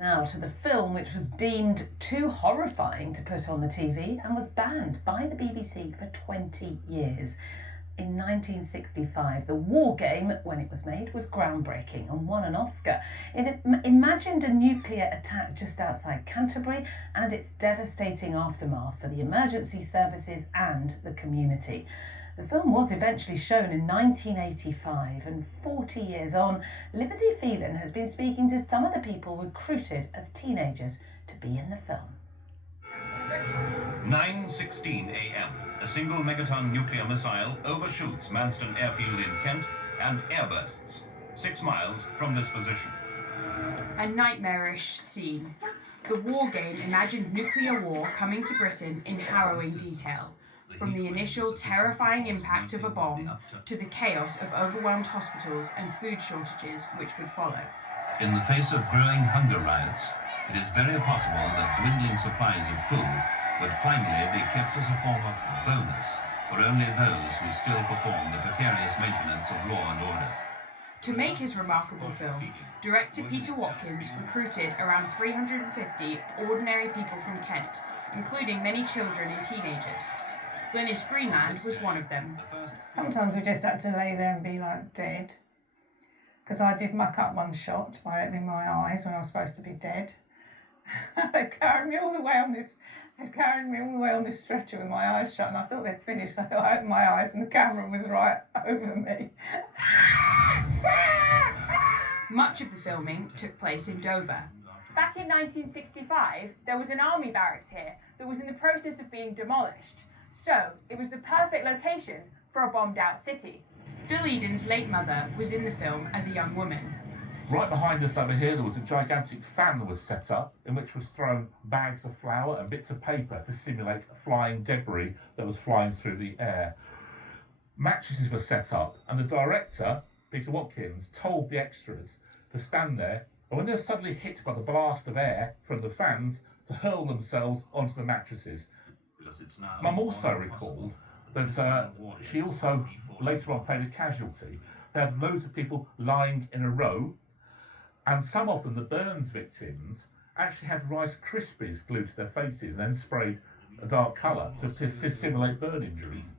Now to the film, which was deemed too horrifying to put on the TV and was banned by the BBC for 20 years. In 1965, The War Game, when it was made, was groundbreaking and won an Oscar. It imagined a nuclear attack just outside Canterbury and its devastating aftermath for the emergency services and the community. The film was eventually shown in 1985, and 40 years on, Liberty Phelan has been speaking to some of the people recruited as teenagers to be in the film. 9:16 a.m. A single megaton nuclear missile overshoots Manston Airfield in Kent and airbursts 6 miles from this position. A nightmarish scene. The War Game imagined nuclear war coming to Britain in harrowing detail, from the initial terrifying impact of a bomb to the chaos of overwhelmed hospitals and food shortages which would follow. In the face of growing hunger riots, it is very possible that dwindling supplies of food would finally be kept as a form of bonus for only those who still perform the precarious maintenance of law and order. To make his remarkable film, director Peter Watkins recruited around 350 ordinary people from Kent, including many children and teenagers. Glynis Greenland was one of them. Sometimes we just had to lay there and be like dead, because I did muck up one shot by opening my eyes when I was supposed to be dead. They carried me all the way on this stretcher with my eyes shut, and I thought they'd finished, so I opened my eyes and the camera was right over me. Much of the filming took place in Dover. Back in 1965, there was an army barracks here that was in the process of being demolished. So, it was the perfect location for a bombed-out city. Phil Eden's late mother was in the film as a young woman. Right behind us over here, there was a gigantic fan that was set up in which was thrown bags of flour and bits of paper to simulate flying debris that was flying through the air. Mattresses were set up, and the director, Peter Watkins, told the extras to stand there, and when they were suddenly hit by the blast of air from the fans, to hurl themselves onto the mattresses. Mum also recalled that she also later on played a casualty. They had loads of people lying in a row, and some of them, the burns victims, actually had Rice Krispies glued to their faces and then sprayed a dark colour to simulate burn injuries.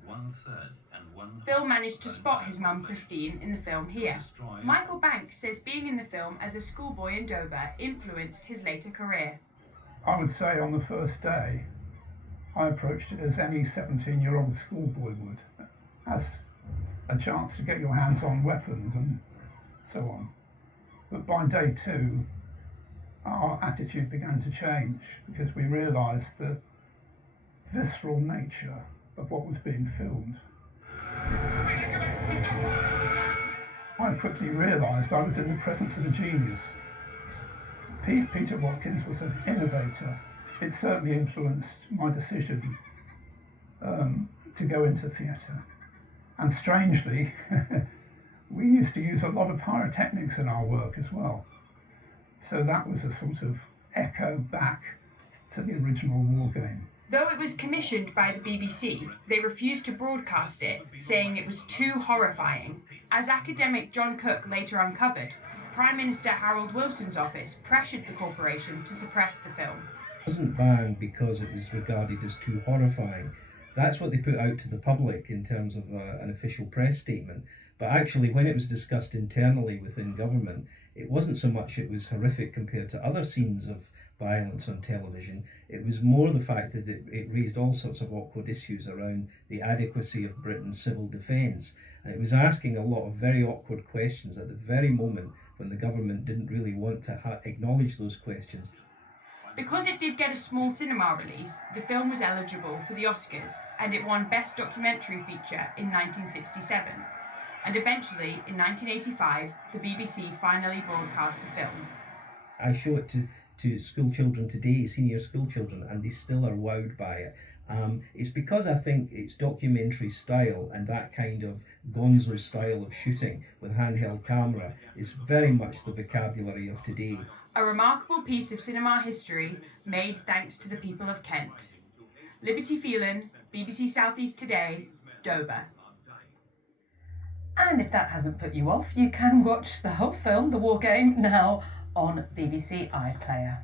Phil managed to spot his mum Christine in the film here. Michael Banks says being in the film as a schoolboy in Dover influenced his later career. I would say on the first day, I approached it as any 17-year-old schoolboy would, as a chance to get your hands on weapons and so on. But by day 2, our attitude began to change because we realised the visceral nature of what was being filmed. I quickly realised I was in the presence of a genius. Peter Watkins was an innovator. It certainly influenced my decision to go into theatre. And strangely, we used to use a lot of pyrotechnics in our work as well. So that was a sort of echo back to the original War Game. Though it was commissioned by the BBC, they refused to broadcast it, saying it was too horrifying. As academic John Cook later uncovered, Prime Minister Harold Wilson's office pressured the corporation to suppress the film. It wasn't banned because it was regarded as too horrifying. That's what they put out to the public in terms of an official press statement. But actually, when it was discussed internally within government, it wasn't so much it was horrific compared to other scenes of violence on television. It was more the fact that it raised all sorts of awkward issues around the adequacy of Britain's civil defence. And it was asking a lot of very awkward questions at the very moment when the government didn't really want to acknowledge those questions. Because it did get a small cinema release, the film was eligible for the Oscars, and it won Best Documentary Feature in 1967. And eventually, in 1985, the BBC finally broadcast the film. I show it to school children today, senior school children, and they still are wowed by it. It's because I think its documentary style and that kind of gonzo style of shooting with handheld camera is very much the vocabulary of today. A remarkable piece of cinema history made thanks to the people of Kent. Liberty Phelan, BBC South East Today, Dover. And if that hasn't put you off, you can watch the whole film, The War Game, now on BBC iPlayer.